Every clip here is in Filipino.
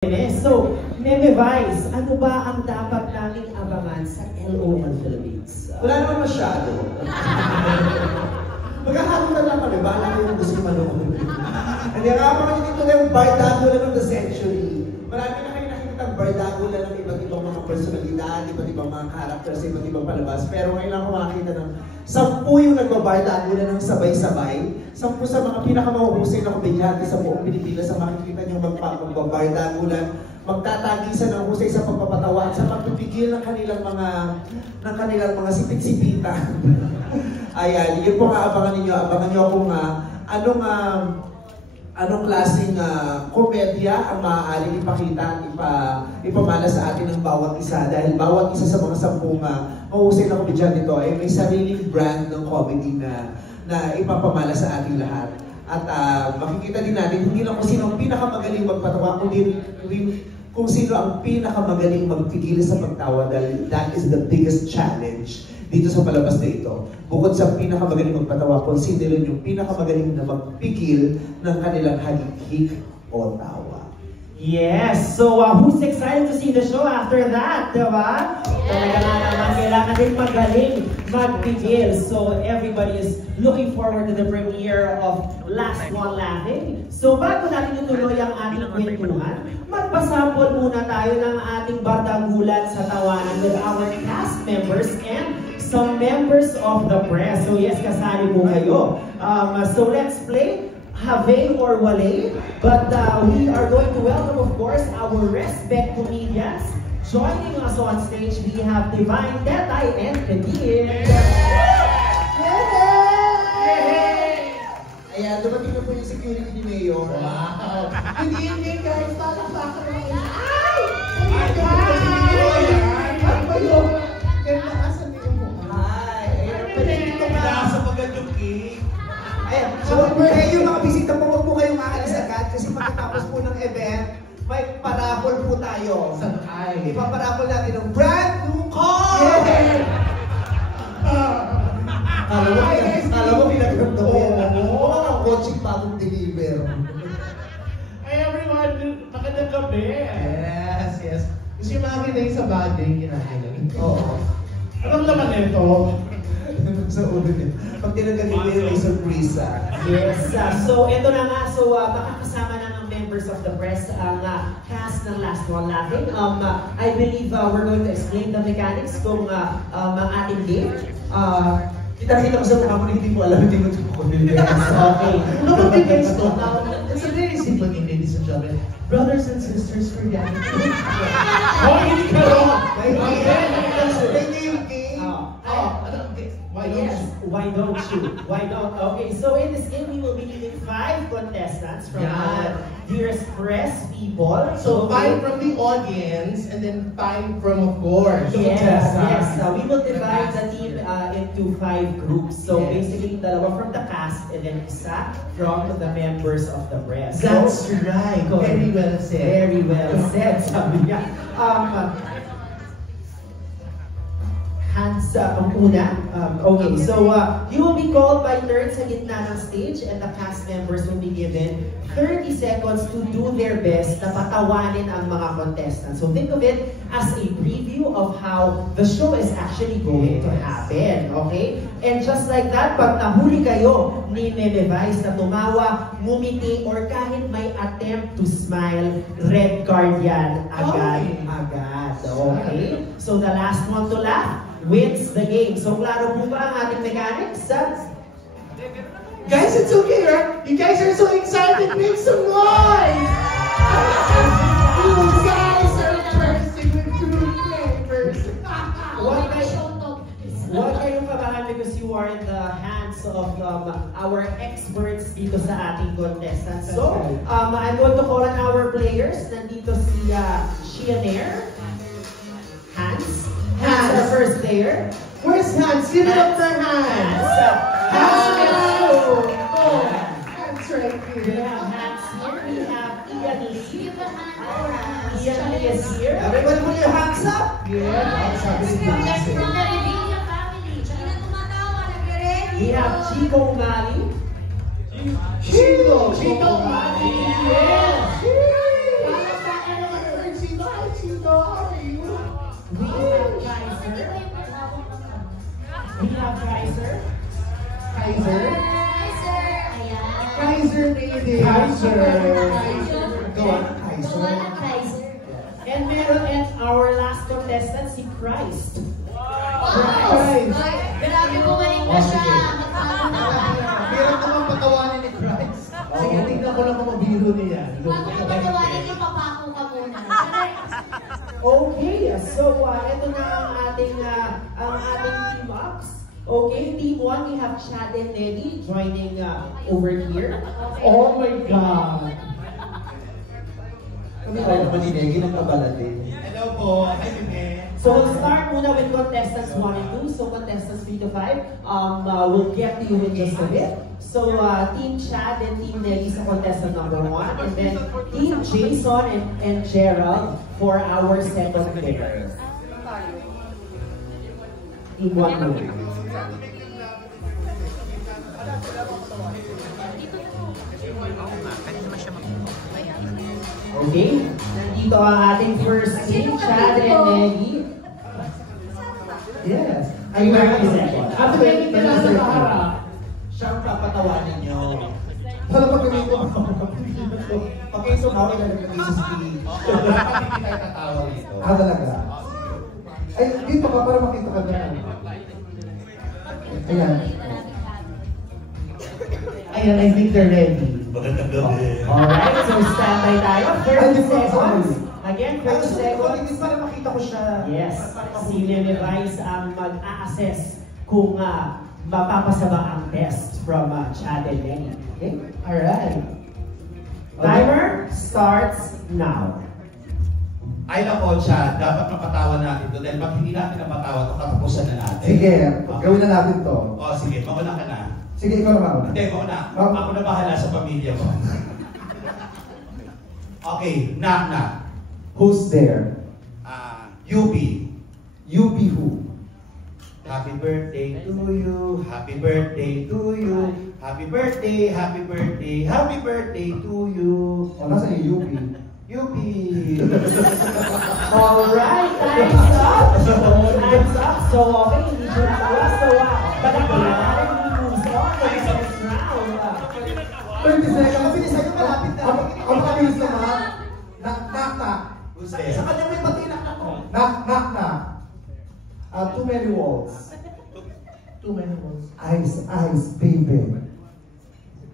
So, Meme Vice, ano ba ang dapat naming abangan sa LOL Philippines? Wala naman masyado. Magkakaroon lang kami, bahala ko yung gusto manood. Hindi nga ako dito na yung Bardagulan of the Century. Marami na kayo nakikita ang Bardagulan ng iba't ibang mga personalidad, iba't ibang mga characters, iba't ibang palabas. Pero ngayon lang ako makakita ng 10 yung nagbabardagulan ng sabay-sabay. 10 sa mga pinakamahuhusay na komedyante sa buong Pilipinas ang makikita nyo magbabardagulan, magtatagisan ng husay sa pagpapatawa at sa pagpipigil ng kanilang mga sipit-sipitan. Ayan, yun po nga abangan ninyo. Abangan nyo kung anong klaseng komedya ang maaaring ipakita at ipamana sa atin ng bawat isa. Dahil bawat isa sa mga 10 mahusay na komedyante nito ay may sariling brand ng comedy na ipapamana sa ating lahat. At makikita din natin hindi lang kung sino ang pinakamagaling magpatawa, kundi kung sino ang pinakamagaling magpigil sa pagtawa, dahil that is the biggest challenge dito sa palabas na ito. Bukod sa pinakamagaling magpatawa, considerin yung pinakamagaling na magpigil ng kanilang halik-hik o tawa. Yes! So, who's excited to see the show after that? Diba? Talaga naman, kailangan din magaling magpigil. So, everybody is looking forward to the premiere of Last One Laughing. So, bago natin ituloy ang ating kwentuhan, magpasample muna tayo ng ating bardagulan sa tawanan with our cast members and some members of the press. So, yes, kasali po kayo. So, let's play Have or Wale, but we are going to welcome, of course, our respect comedians. Joining us on stage, we have Divine, Tetay, and Kadir. Ayan, dumating na po yung security ni Mayor. Wow! Good evening, guys! Palakpakan naman kayo! Ay! Oh my God! Ano ba yun? Ganda asan yung mukha? Ay! Dito nga! Nasa pagad yung cake. Ayan, so yung mga bisita po, huwag po kayong aalis agad kasi pagkatapos po ng event, may parapol po tayo. Saan ay? Ipaparapol natin ng brand new car! Yeah! Alam mo, pinagkanto mo yan. Oo, ang coaching bagong deliver. Hey everyone! Magandang gabi! Yes, yes. Gusto yung makakita yung sa bagay, kinahalan. Oo. Anong laman nito? Sa ulo niya. Pag tinanggal niya may surprise. Yes, so ito na nga, so makakasama na ng members of the press ang cast ng Last One Laughing. I believe we're going to explain the mechanics kung ang ating game. Kita-kita ko sa mukha mo na hindi mo alam, hindi mo ito ko nila. Okay. No, but you guys don't know. It's a very simple game, ladies and gentlemen. Brothers and sisters for gratitude. Oh, hindi ka ron! May name game. Why don't you? Why don't? Okay, so in this game, we will be needing 5 contestants from dearest press people. So 5 from the audience, and then 5 from, of course, yes. We will divide the team into 5 groups. So basically, dalawa from the cast, and then isa from the members of the press. That's right. Very well said. Very well said. Sabi niya. Hands ang una. Okay, so you will be called by turns sa gitna ng stage, and the cast members will be given 30 seconds to do their best na patawanin ang mga contestants. So think of it as a preview of how the show is actually going to happen. Okay? And just like that, pag nahuli kayo ni Meme Vice na tumawa, ngumiti, or kahit may attempt to smile, red card yan agad. Okay? So the last one to laugh wins the game. So klaro po ba ang ating mechanics? Guys, it's okay, right? You guys are so excited. Make some noise! You guys are bursting with true flavors. Huwag kayong kabahan because you are in the hands of our experts dito sa ating contestants. So, I'm going to call on our players. Nandito si Shianair, Hans, our first player. Where's Hans? Give it up for Hans! Hans right We here. have Hans here. We have Ian Lee. Ian Lee is here. Everybody put your hands up! We have Chico Mali. Chico Mali! Yes! Kaiser? Kaiser? Kaiser. Ayan. Kaiser Lady. Kaiser. Gawa ng Kaiser. Gawa ng Kaiser. And meron and our last contestant, si Christ. Wow! Christ. Ay, grabe bumalik na siya. Hirap naman patawanin ni Christ. Sige, tingnan ko lang kung mabiro niya. Bago ko patawanin, ipapako ka muna. Okay, so ito na ang ating team ups. Okay, team 1, we have Chad and Nelly joining over here. Oh my God! Kami tayo naman ni Negi ng kabalate. Hello po, hi Bebe. So we'll start muna with contestants 1 and 2. So contestants 3 to 5, we'll get to you in just a bit. So Team Chad and Team Nelly sa contestant number 1, and then Team Jason and Gerald for our second picker. Team 1 muna. Okay, nandito ang ating first team, Chad and Nelly. Yes. Are you ready, second? Ate Becky ka na sa harap. Siya ang papatawanan niyo. Para pag ganito ako. Pag kayo sumawi na lang sa speech. Dapat hindi tayo tatawa dito. Talaga? Ay, dito ka para makita ka na. Ayan. Ayan, I think they're ready. Magandang gabi. Alright, so standby tayo. 30 seconds. Again, 30 Ay, seconds. para makita ko siya. Yes, si Nene Vice ang mag-a-assess kung mapapasa ba ang test from Chad and Nelly. Okay? Alright. Timer starts now. Ay nako, Chad, dapat mapatawa natin ito dahil pag hindi natin napatawa ito, katapusan na natin. Sige, gawin na natin to. O sige, mauna ka na. Sige, ikaw naman. Hindi, mauna. Ako na bahala sa pamilya mo. Okay, knock knock. Who's there? UB. You be who? Happy birthday to you. Happy birthday to you. Happy birthday, happy birthday, happy birthday to you. O, nasa yung UP? UB. Alright, time's up! Time's up! So, okay, hindi siya natawa. So, palakpakan natin yung moves on in the next round. 30 seconds. Mabilis na, malapit na. Ang mabilis naman. Knock. Who's there? Sa kanya may patinak ako. Knock. Too many walls. Too many words. Eyes, baby.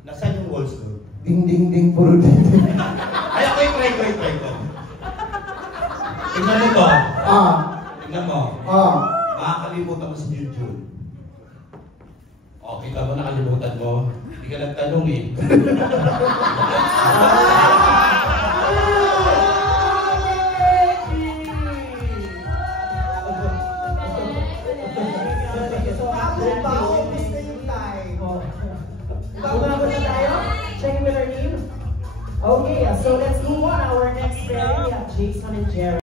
Nasaan yung walls ko? Ding, puro ding. Ay, ako try ko. Tingnan mo to. Tingnan mo. Makakalimutan mo si Junjun. Okay ka ba nakalimutan mo? Hindi ka nagtanong eh. Umabot na tayo? Checking with our team? Okay, so let's move on. Our next pairing, we have Jason and Jerry.